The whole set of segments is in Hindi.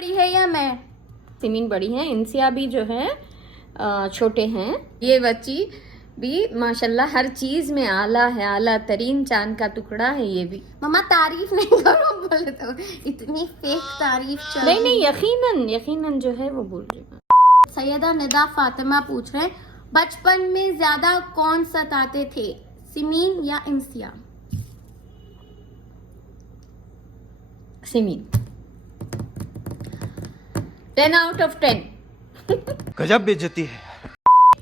बड़ी है या मैं? सिमीन बड़ी है, इंसिया भी जो है छोटे हैं। ये बच्ची भी माशाल्लाह हर चीज में आला है, आला तरीन चांद का टुकड़ा है ये भी। मम्मा तारीफ नहीं करो, बोले तो इतनी फेक तारीफ चल रही। नहीं यकीनन जो है वो बोल रही हूँ। सैयदा निदा फातिमा पूछ रहे हैं, बचपन में ज्यादा कौन सताते थे, सिमीन या इंसिया? सिमीन 10 out of 10। गजब बेइज्जती है।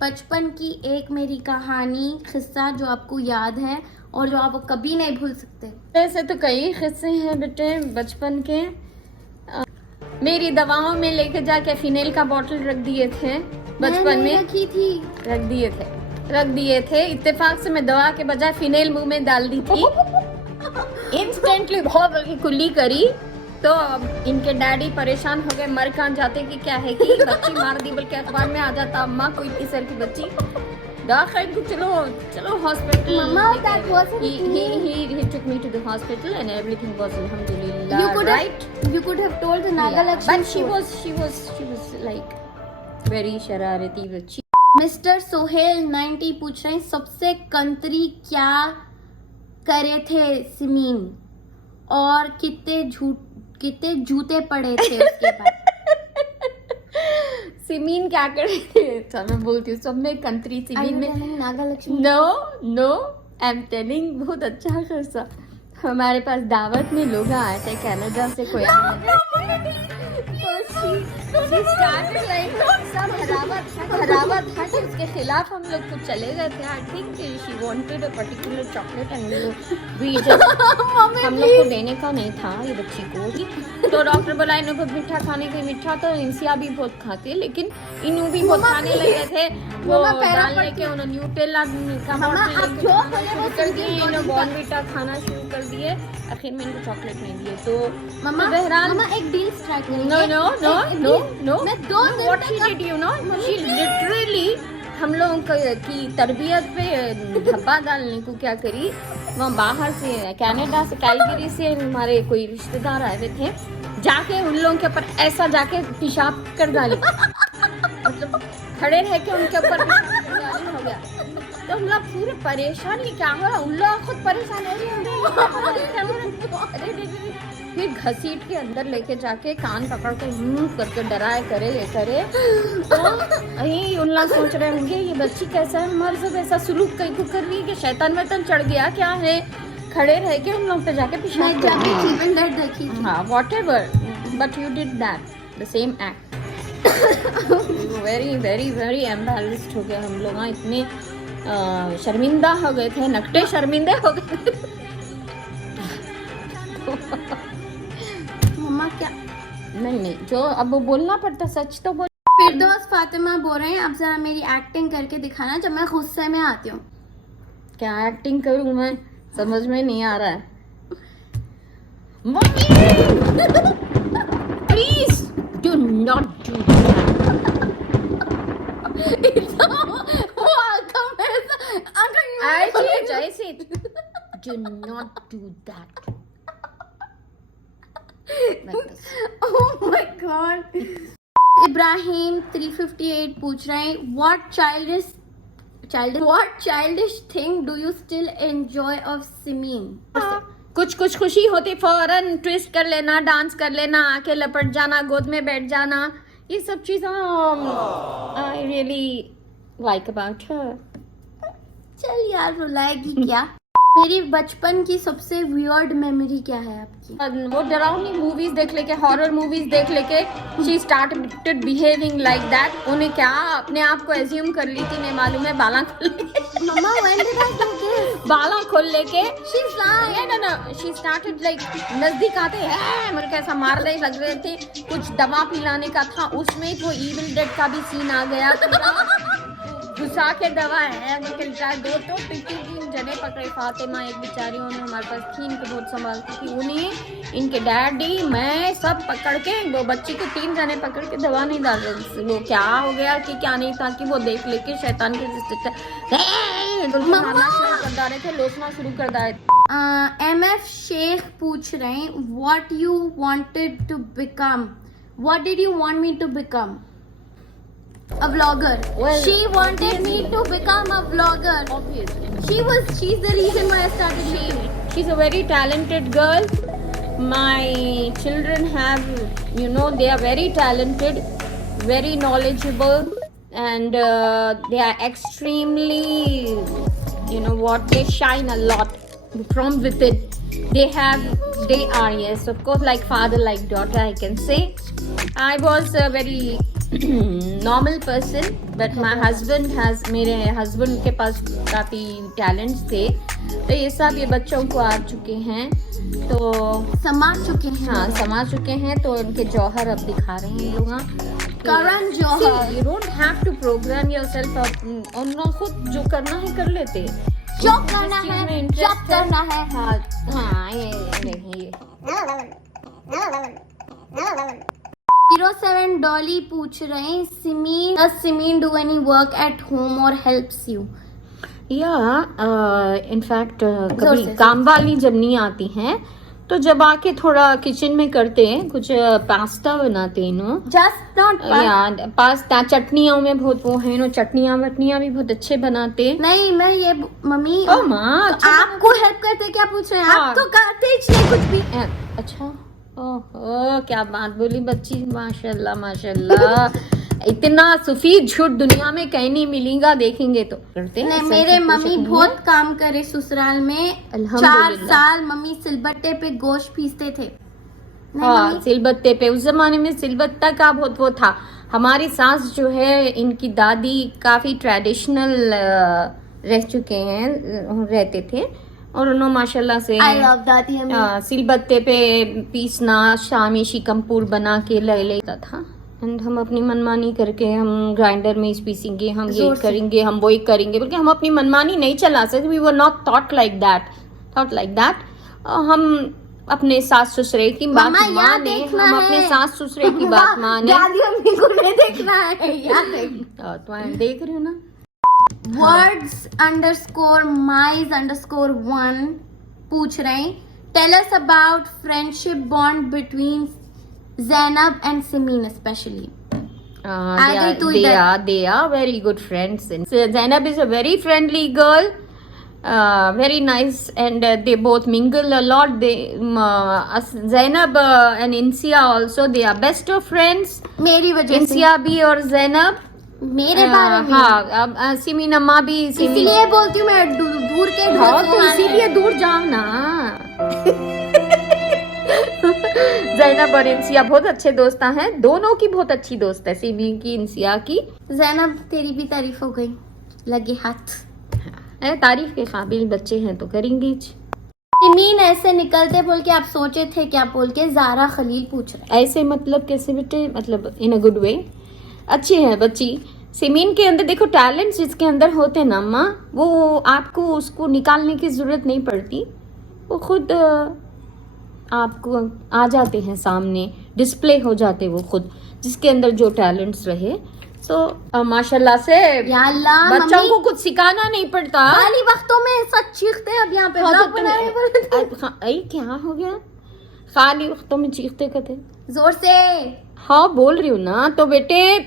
बचपन की एक मेरी कहानी, किस्सा जो आपको याद है और जो आप कभी नहीं भूल सकते। ऐसे तो कई किस्से हैं बेटे बचपन के। मेरी दवाओं में लेके जाके फिनेल का बोतल रख दिए थे बचपन में, रखी थी, रख दिए थे। इत्तेफाक से मैं दवा के बजाय फिनेल मुंह में डाल दी थी। इंस्टेंटली बहुत बड़ी कुल्ली करी तो इनके डैडी परेशान हो गए, मर कहाँ जाते कि क्या है कि बच्ची मार दी, बल्कि अखबार में आ जाता अम्मा कोई किसर की बच्ची। चलो hospital. Mama, that wasn't he took me to the hospital and everything was alhamdulillah you could have told the Nagalakshmi. But she was like very शरारती बच्ची। मिस्टर सोहेल 90 पूछ रहे हैं, सबसे कंतरी क्या करे थे सिमीन और कितने जूते पड़े थे उसके बाद? सिमीन क्या करे थे? अच्छा मैं बोलती हूँ, सब में कंतरी सिमीन में नागालक्ष्मी। नो आई एम टेलिंग, बहुत अच्छा खासा। हमारे पास दावत में लोग आए थे कनाडा से, कोई हरावा था कि उसके खिलाफ हम लोग कुछ चले गए थे। I think she wanted a particular chocolate and हम लोग को देने का नहीं था ये बच्ची को। तो डॉक्टर बोला इन्हों को मीठा खाने के, मीठा तो इंसिया भी बहुत खाती है लेकिन इन्हों भी बहुत खाने लगे थे। वो डालने के उन्होंने न्यूटेला कर दिए, इन्होंने बॉर्नवीटा खाना शुरू कर दिए। आखिर में इनको चॉकलेट नहीं दिए तो मम्मा एक डील स्ट्राइक करेंगे। No. What she did, you know? She literally हम लोगों की तरबियत पे धब्बा डालने को क्या करी, वहाँ बाहर से कनाडा से कैलगरी से हमारे कोई रिश्तेदार आए हुए थे, जाके उन लोगों के ऊपर ऐसा जाके पेशाब कर डाली। मतलब खड़े रह के उनके ऊपर हो गया। तो हम लोग पूरे परेशान, ये क्या हुआ, उन लोग खुद परेशान हो रही है। फिर घसीट के अंदर लेके जाके कान पकड़ के करके डराए करे ये करे। तो यही उन लोग सोच रहे होंगे ये बच्ची कैसा है, हमारे साथ ऐसा सुलूक कहीं को कर रही है कि शैतान वैतान चढ़ गया क्या है। खड़े रह के उन लोग पे जाके पेशाब कर दी। हाँ whatever, but you did that, the same act. very embarrassed हो गया हम लोग, इतने शर्मिंदा हो गए थे, नकटे शर्मिंदे हो गए। मम्मा क्या नहीं जो अब बोलना पड़ता, सच तो बोल। फिरदौस फातिमा बोल रहे हैं, अब जरा मेरी एक्टिंग करके दिखाना जब मैं गुस्से में आती हूँ। क्या एक्टिंग करूँ मैं, समझ में नहीं आ रहा है। Please do not do do not do that. Oh my God. Ibrahim 358 पूछ रहे हैं, what childish thing do you still enjoy of सिमीन? कुछ खुशी होती फौरन ट्विस्ट कर लेना, डांस कर लेना, आके लपट जाना, गोद में बैठ जाना, ये सब चीजें I really like about her. चल यार रुलाएगी क्या? मेरी बचपन की सबसे वियर्ड मेमोरी क्या है आपकी? वो डरावनी मूवीज देख लेके, हॉरर मूवीज देख लेके she started behaving like that. उन्हें क्या अपने आप को एज्यूम कर ली थी, नहीं मालूम है, बाला खोल लेके। मम्मा when did I do this? बाला खोल लेके She's lying. No, she started like नजदीक आते हैं मेरे को ऐसा मार रहे लग रहे थे, कुछ दवा पिलाने का था, उसमें वो इविल डेड का भी सीन आ गया। घुसा के दवा है, दो तो तीन जने पकड़े, फातिमा एक बेचारी उन्होंने हमारे पास थी, इनको बहुत संभालती थी, उन्हें इनके डैडी मैं सब पकड़ के वो बच्ची को 3 जने पकड़ के दवा नहीं डाल रहे। वो क्या हो गया कि क्या नहीं था कि वो देख लेके शैतान के कर रहे थे, लोचना शुरू कर रहे थे। MF शेख पूछ रहे हैं, what you wanted to become what did you want me to become? A vlogger. Well, She wanted me to become a vlogger. Obviously. She's the reason why I started doing it. She's a very talented girl. My children have, they are very talented, very knowledgeable, and they are extremely, they shine a lot from within. They are, yes, of course, like father, like daughter, I can say. I was a very normal person, but my husband मेरे husband के पास काफ़ी talents थे, तो ये सब ये बच्चों को आ चुके हैं, तो समा चुके हैं. हाँ समा चुके हैं, तो उनके जौहर अब दिखा रहे हैं लोग. Karan Johar. You don't have to program yourself up. उन लोगों को जो करना है कर लेते हैं. जो करना है, जब करना है. हाँ ये नहीं. 07 डॉली पूछ रहे हैं, सिमीन, does सिमीन do any work at home or helps you? In fact कभी काम वाली जब नहीं आती हैं, तो जब आके थोड़ा किचन में करते हैं, कुछ पास्ता बनाते हैं नो. Just not पास्ता, चटनियों में बहुत वो है नो, चटनियाँ वटनियाँ भी बहुत अच्छे बनाते हैं. नहीं, मैं ये मम्मी ओ माँ, तो आपको हेल्प करते क्या पूछ रहे हैं? आप तो करते ही नहीं कुछ भी. अच्छा, ओह क्या बात बोली बच्ची, माशाल्लाह माशाल्लाह. इतना सफेद झूठ दुनिया में कहीं नहीं मिलेगा, देखेंगे तो करते हैं. नहीं, मेरे मम्मी बहुत काम करे ससुराल में. 4 साल मम्मी सिलबट्टे पे गोश्त पीसते थे. हाँ, सिलबत्ते पे. उस जमाने में सिलबट्टा का बहुत वो था. हमारी सास जो है, इनकी दादी काफी ट्रेडिशनल रह चुके हैं, रहते थे, और उन्होंने माशाल्लाह से I love that, सिलबत्ते पे पीसना, शामी शिकमपुर बना के ले लेता था. एंड हम अपनी मनमानी करके, हम ग्राइंडर में इस पीसेंगे, हम ये करेंगे, हम वो करेंगे, बल्कि हम अपनी मनमानी नहीं चला सकते. We were not thought like that. हम अपने सास ससुरे की बात माने, हम अपने सास ससुरे की बात माने. दादी अम्मी को नहीं देखना है, याद तुम देख रहे हो ना. words_mice_1 पूछ रहे हैं, tell us about friendship bond between Zainab and Simin especially. They are very good friends. Zainab is a very friendly girl, very nice, and they both mingle a lot. Zainab and Insia also, they are best of friends. मेरी वजह से. Insia भी और Zainab मेरे बारे में. हाँ, अब सिमीन अम्मा भी. इसलिए बोलती हूँ मैं दूर के. हाँ, तो इसीलिए दूर जाओ ना. ज़ैनब और इंसिया बहुत अच्छे दोस्त हैं. दोनों की बहुत अच्छी दोस्त है, सिमीन की, इंसिया की. ज़ैनब तेरी भी तारीफ हो गई, लगे हाथ. तारीफ के काबिल बच्चे हैं तो करेंगे. सिमीन ऐसे निकलते बोल के आप सोचे थे क्या, बोल के ज़ारा खलील पूछ रहे. ऐसे मतलब कैसे बेटे, मतलब इन अ गुड वे. अच्छी है बच्ची. सिमीन के अंदर देखो, टैलेंट जिसके अंदर होते हैं ना अम्मा, वो आपको उसको निकालने की जरूरत नहीं पड़ती, वो खुद आपको आ जाते हैं सामने, डिस्प्ले हो जाते वो खुद, जिसके अंदर जो टैलेंट्स रहे. सो माशाल्लाह से या अल्लाह, बच्चों को कुछ सिखाना नहीं पड़ता. खाली वक्तों में सच चीखते हैं. अब यहाँ पे ब्लॉग बनाने पर क्या हो गया, खाली वक्तों में चीखते कहते जोर से. हाँ बोल रही हूँ ना. तो बेटे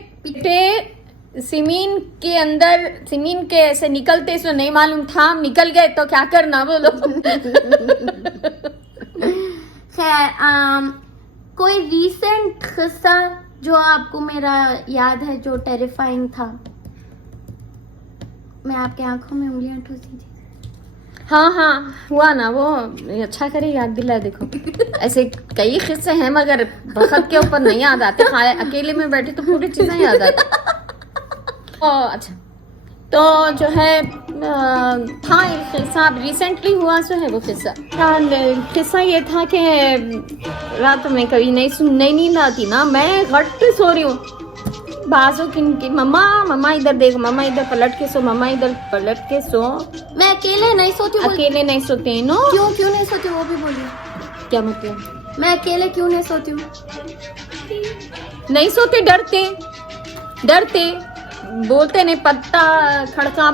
सिमीन के ऐसे निकलते सो नहीं मालूम था, निकल गए तो क्या करना बोलो. खैर, कोई रीसेंट किस्सा जो आपको मेरा याद है, जो टेरिफाइंग था? मैं आपके आंखों में उंगलियां ठूसी थी. हाँ हुआ ना वो. अच्छा करे याद दिला. देखो ऐसे कई किस्से हैं, मगर वक्त के ऊपर नहीं याद आते. अकेले में बैठे तो पूरी चीजें याद आती. अच्छा, तो जो है था एक किस्सा, रिसेंटली हुआ जो है वो किस्सा. किस्सा ये था कि रात में कभी नहीं नींद आती ना, मैं घट पे सो रही हूँ. बाजू की मम्मा इधर देखो, मम्मा इधर पलट के सो, मम्मा इधर पलट के सो. मैं अकेले नहीं सोती हूँ. अकेले नहीं सोते नो. क्यों नहीं सोती, वो भी बोलिए. क्या मतलब, मैं अकेले क्यों नहीं सोती हूँ? नहीं सोते, डरते बोलते नहीं. पत्ता फड़का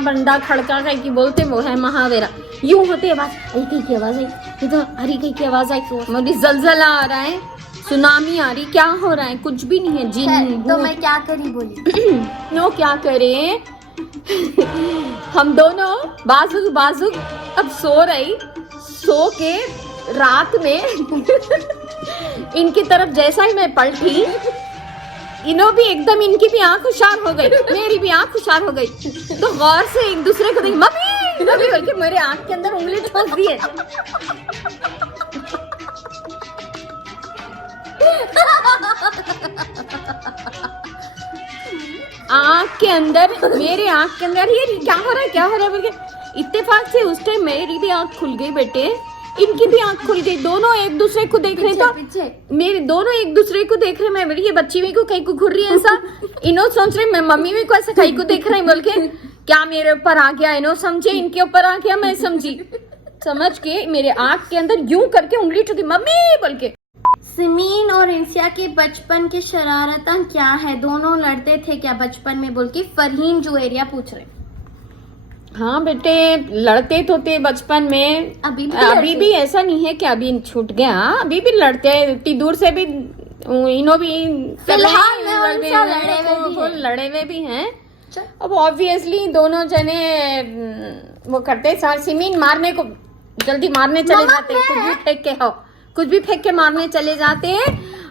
बंदा खड़का की बोलते वो है महावीरा. यूं होते आवाज, कहीं की आवाज आई, इधर हरी कहीं की आवाज आई, मुझे जलजला आ रहा है. सुनामी आ रही, क्या हो रहा है? कुछ भी नहीं है, जिन तो भूत। मैं क्या करी बोली? नो क्या करें हम दोनों बाजू बाजू अब सो रही, सो के रात में इनकी तरफ जैसा ही मैं पलटी, इन्हों भी एकदम, इनकी भी आंख हुशार हो गई, मेरी भी आंख हुशार हो गई, तो गौर से एक दूसरे को देख, मम्मी मम्मी बोल के मेरे आंख के अंदर उंगली ठोक दी है। आंख के अंदर, मेरे आंख के अंदर, ये क्या हो रहा है, क्या हो रहा है बोल के इत्तेफाक से उस टाइम मेरी भी आंख खुल गई बेटे, इनकी भी आंख खुल गई, दोनों एक दूसरे को देख रहे, तो पीछे मेरे दोनों एक दूसरे को देख रहे, मैं बोली ये बच्ची भी को कहीं को घूर रही है ऐसा, इनो सोच रहे मैं मम्मी भी को ऐसा कहीं को देख रहे हैं बोल के, क्या मेरे ऊपर आ गया, इनो समझे इनके ऊपर आ गया, मैं समझी, समझ के मेरे आंख के अंदर यूं करके उंगली ठोकी, मम्मी बोल के। सिमीन और इंसिया के बचपन की शरारतां क्या है? दोनों लड़ते थे क्या बचपन में बोल के फरहीन जुएरिया पूछ रहे। हाँ बेटे, लड़ते तो थे बचपन में, अभी भी ऐसा नहीं है कि अभी छूट गया, अभी भी लड़ते हैं, इतनी दूर से भी इन्हों भी फिलहाल में उनसे लड़े हुए भी हैं। अब ऑब्वियसली दोनों जने वो करते, सार सिमीन मारने को जल्दी मारने चले जाते हैं, कुछ भी फेंक के, हो कुछ भी फेंक के मारने चले जाते हैं,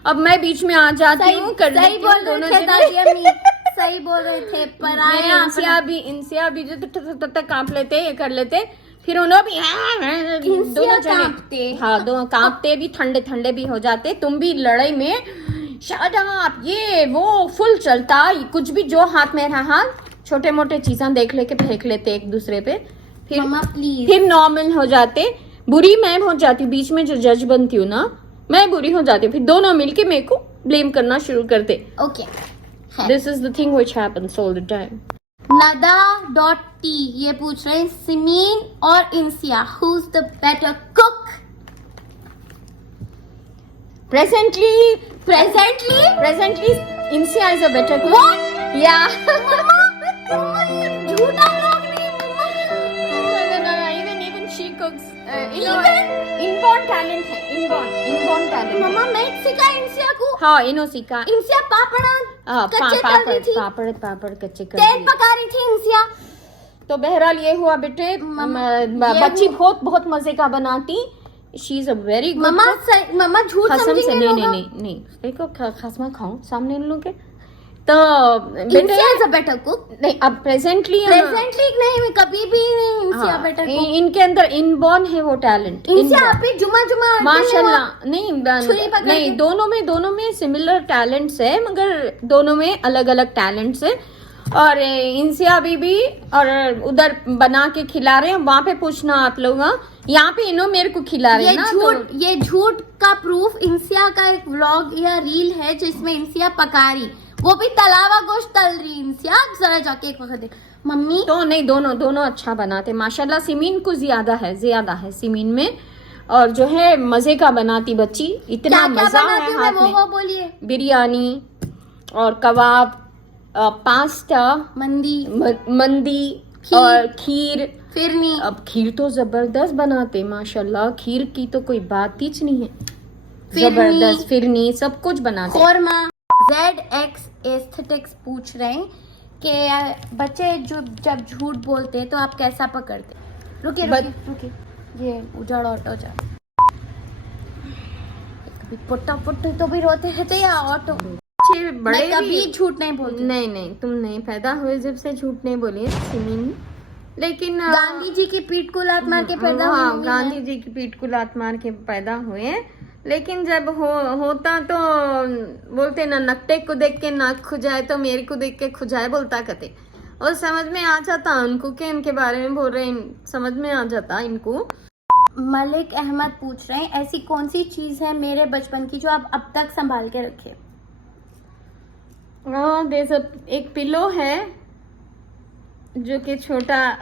अब मैं बीच में आ जाती हूँ, सही बोल रहे थे दादी अम्मी, सही बोल रहे थे, पर आया इंसिया भी जो कांप लेते, ये कर लेते, फिर उन्होंने भी दोनों जने, हाँ दोनों कांपते भी, ठंडे ठंडे भी हो जाते, तुम भी लड़ाई में शादाब ये वो फुल चलता, कुछ भी जो हाथ में रहा, छोटे मोटे चीजें देख लेके फेंक लेते एक दूसरे पे, फिर मम्मा प्लीज, फिर नॉर्मल हो जाते, बुरी मैं हो जाती, बीच में जो जज बनती हूँ ना, मैं बुरी हो जाती, फिर दोनों मिलके मेरे को ब्लेम करना शुरू करते। Okay, this is the thing which happens all the time. nada.t ये पूछ रहे हैं सिमीन और इंसिया who's the better cook? Presently Insia is a better cook. What? Yeah. झूठा लोग नहीं मम्मा। Even she cooks. Inborn talent है, inborn talent। मम्मा मैं सिखा इंसिया को। हाँ, इनो सीखा। इंसिया कच्चे कर रही थी, पापड़ कच्चे कर तेल पका रही थी इंसिया। तो बहरहाल ये हुआ बेटे, बच्ची बहुत मजे का बनाती, she is a very good. मम्मा झूठ समझेंगे लोग। नहीं देखो खसमा खाऊं सामने इन लोग के, तो इंसिया इज अ बेटर कुक। नहीं, अब प्रेजेंटली नहीं, मैं कभी भी नहीं इंसिया बेटर कुक। इनके अंदर इनबॉर्न है वो टैलेंट। इंसिया आप ही जुमा माशाल्लाह। नहीं, दोनों में सिमिलर टैलेंट्स है, मगर दोनों में अलग अलग टैलेंट्स है। और इंसिया अभी भी और उधर बना के खिला रहे हैं, वहां पे पूछना आप लोग, यहाँ पे इन्हों मेरे को खिला रहे हैं ना। ये झूठ का प्रूफ इंसिया का एक व्लॉग या रील है जिसमें इंसिया पका रही, वो भी तलावा गोश्त तल रही इंसिया, जरा जाके एक वक्त देख मम्मी। तो नहीं, दोनों अच्छा बनाते माशाल्लाह। सिमीन को ज्यादा है सिमीन में, और जो है मजे का बनाती बच्ची, इतना मजा है हाथ में। वो बोलिए। बिरयानी और कबाब, पास्ता, मंदी और खीर, फिरनी। अब खीर तो जबरदस्त बनाते माशाल्लाह, खीर की तो कोई बात ही नहीं है, जबरदस्त। फिरनी सब कुछ बनाते। खोरमा। ZX एस्थेटिक्स पूछ रहे हैं कि बच्चे जो जब झूठ बोलते हैं तो आप कैसा पकड़ते? रुकिए, ये उजाड़ ऑटो जा, कभी पुट्टा तो भी रोते रहते या ऑटो। बड़े कभी झूठ नहीं बोलते। नहीं, तुम नहीं पैदा हुए जब से झूठ नहीं बोली सिमीन, लेकिन गांधी जी की पीठ को लात मार के पैदा हुए। गांधी जी की पीठ को लात मार के पैदा हुए, लेकिन जब होता तो बोलते ना, नकटे को देख के नाक खुजाए तो मेरे को देख के खुजाए बोलता कहते, और समझ में आ जाता उनको कि इनके बारे में बोल रहे हैं, समझ में आ जाता इनको। मलिक अहमद पूछ रहे हैं ऐसी कौन सी चीज है मेरे बचपन की जो आप अब तक संभाल के रखे? एक पिलो है जो कि छोटा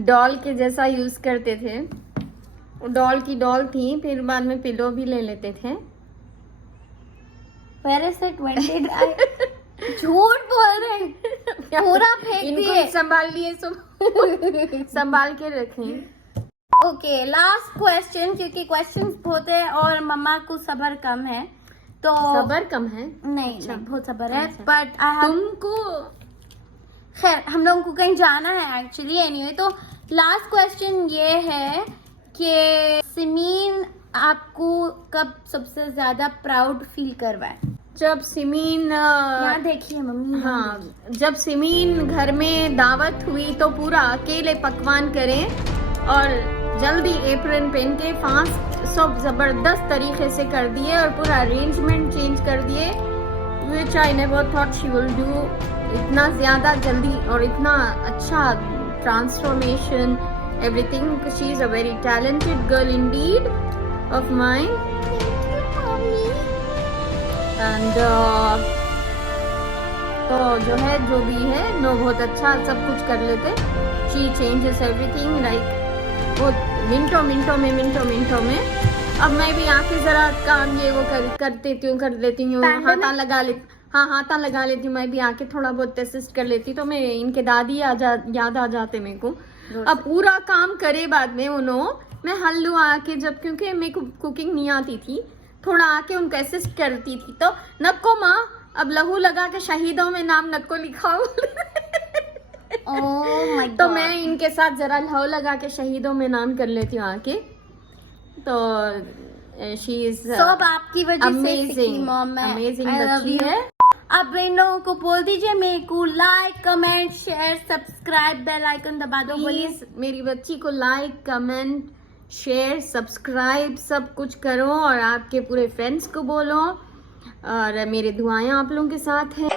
डॉल के जैसा यूज करते थे, डॉल की डॉल थी, फिर बाद में पिलो भी ले लेते थे। झूठ बोल रहे हैं, पूरा फेंक दिए। संभाल लिए, संभाल के रखें। ओके लास्ट क्वेश्चन, क्योंकि क्वेश्चंस बहुत है और मम्मा को सब्र कम है, तो सबर कम है। नहीं नहीं बहुत सब्र है, अच्छा। बट आई हैव तुमको खैर हम लोगों को कहीं जाना है एक्चुअली एनीवे। तो लास्ट क्वेश्चन ये है कि सिमीन आपको कब सबसे ज्यादा प्राउड फील करवाए? जब सिमीन यहाँ देखिए मम्मी, हाँ, जब सिमीन घर में दावत हुई तो पूरा अकेले पकवान करें और जल्दी एप्रन पहन के फास्ट सब जबरदस्त तरीके से कर दिए और पूरा अरेंजमेंट चेंज कर दिए, which I never thought she will do. इतना ज्यादा जल्दी और इतना अच्छा transformation, everything. She is a very talented girl indeed of mine and तो जो है जो भी है नो बहुत अच्छा सब कुछ कर लेते। शी चेंजेस एवरीथिंग लाइक वो मिनटों में। अब मैं भी आके जरा काम ये वो कर देती हूँ, हाथा लगा लेती हूँ। मैं भी आके थोड़ा बहुत असिस्ट कर लेती, तो मैं इनके दादी याद आ जाते मेरे को। अब पूरा काम करे बाद में मैं हल्लू आके, जब क्योंकि मेरे को कुकिंग नहीं आती थी, थोड़ा आके उनको असिस्ट करती थी। तो नक्को माँ अब लहू लगा के शहीदों में नाम नक्को लिखाओ। ओह माय तो मैं इनके साथ जरा लहू लगा के शहीदों में नाम कर लेती हूँ आके। तो शी इज सब आपकी वजह से सीखी amazing mom. Amazing I love बच्ची you. है। अब इन लोगों को बोल दीजिए मेरे को like comment share subscribe bell icon दबा दो प्लीज। प्लीज मेरी बच्ची को लाइक कमेंट शेयर सब्सक्राइब सब कुछ करो और आपके पूरे फ्रेंड्स को बोलो, और मेरी दुआएं आप लोगों के साथ है।